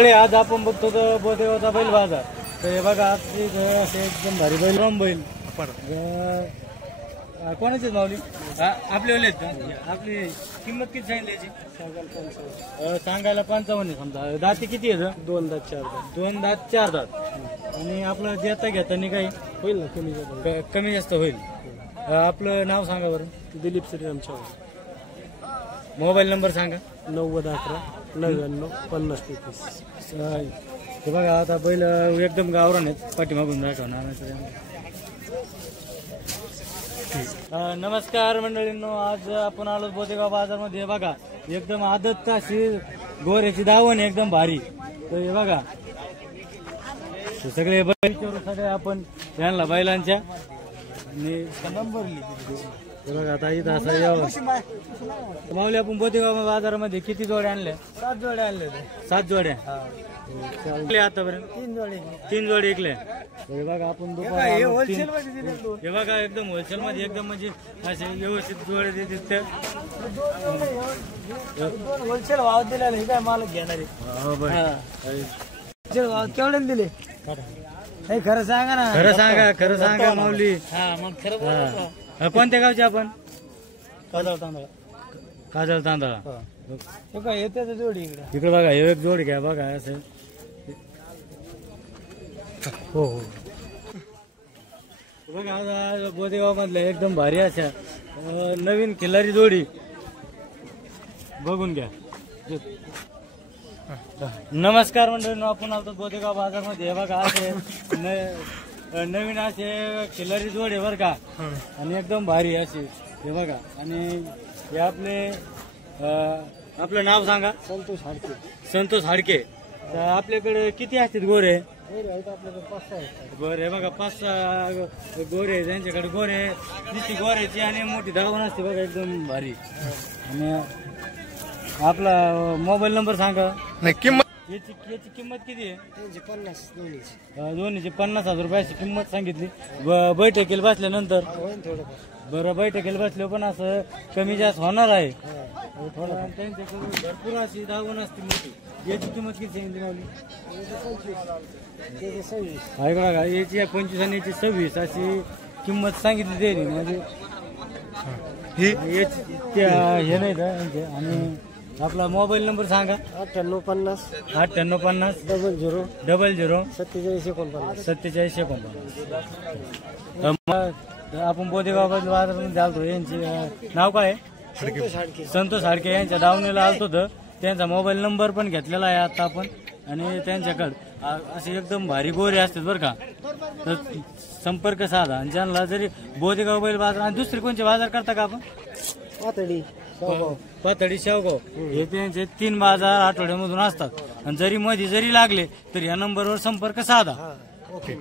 आज आपण बघतो तर बोदेगावचा बैल बाजार. तर हे बघा आज असे एकदम भारी बैल रम बैल कोणाचीच माऊली आपले ओले आहेत का? आपली किंमत किती सांगितली याची? सांगायला 55 समजा. दाती किती आहे? 2 दात 4 दात. 2 दात 4 दात. आणि आपलं देता घेताना काही होईल ना, कमी जास्त होईल. आपलं नाव सांगा बरं. दिलीप श्रीराम चव्हाण. मोबाईल नंबर सांगा. 9011995033. हे बघा आता बैल एकदम गावरान आहेत. पाठीमागून दाखवणार. नमस्कार मंडळींनो, आज आपण आलो बोदेगाव बाजारमध्ये. बघा एकदम आदत अशी गोऱ्याची दावण एकदम भारी. तर हे बघा सगळे बैल सगळे आपण यांना बैलांच्या नंबर हे बघा. आता इथं असं माऊली आपण बोदेगाव बाजारामध्ये किती जोड्या आणल्या? 7 जोड्या आणले. 7 जोड्या आतापर्यंत 3 जोडे ऐकले. हे बघा आपण हे बघा एकदम होलसेल मध्ये एकदम म्हणजे असे व्यवस्थित जोडे देतात. होलसेल भाव दिला नाही काय मालक घेणारे. भाव केवढ्याने दिले? हे खरं सांगा ना. खरं सांगा माऊली. मग खरं. कोणत्या गावचे आपण? काजळ तांदळा. काजळ तांदळा. काय येते जोडी इकडे बघा. हे एक जोड घ्या बघा असं. हो हो बघा आता बोदेगाव मधल्या एकदम भारी अशा नवीन खिल्लारी जोडी बघून घ्या. नमस्कार मंडळींनो, आपण आलो बोदेगाव बाजारमध्ये. बघा असे नवीन असे खिल्लारी जोड आहे बरं का. आणि एकदम भारी अशी हे बघा. आणि हे आपलं नाव सांगा. संतोष हाडके. संतोष हाडके. तर आपल्याकडे किती असतात गोरे? आपल्याकडे 5-6 आहेत. गोरे बघा 5-6 गोरे. त्यांच्याकडे गोरे नुसती गोऱ्याची आणि मोठी धावण असते बघा एकदम भारी. आणि आपला मोबाईल नंबर सांगा. किंमत याची किंमत किती आहे? 50 दोन्हीची 50,000 रुपयाची किंमत सांगितली. बैठकीला बसल्यानंतर बरं बैठकीला बसल्यावर पण असं कमी जास्त होणार आहे. त्यांच्याकडून भरपूर अशी धावण असते मोठी. याची किंमत किती सांगितली मावली? ऐका का, याची 25 आणि याची 26 अशी किंमत सांगितली त्यांनी. म्हणजे हे नाही का. आणि आपला मोबाईल नंबर सांगा. 9850 00 47 आपण बोदेगाव बाजारामध्ये आलतो. यांचे नाव काय? संतोष हाडके. यांच्या दावणीला आलतो तर त्यांचा मोबाईल नंबर पण घेतलेला आहे आता आपण. आणि त्यांच्याकडे असे एकदम भारी गोरे असतात बरं का. तर संपर्क साधा. आणि ज्यांना जरी बोदेगाव बैल बाजार आणि दुसरे कोणते बाजार करता का आपण? पातळी शेवगाव हे त्यांचे 3 बाजार आठवड्यामधून असतात. आणि जरी मध्ये जरी लागले तर या नंबरवर संपर्क साधा. ओके.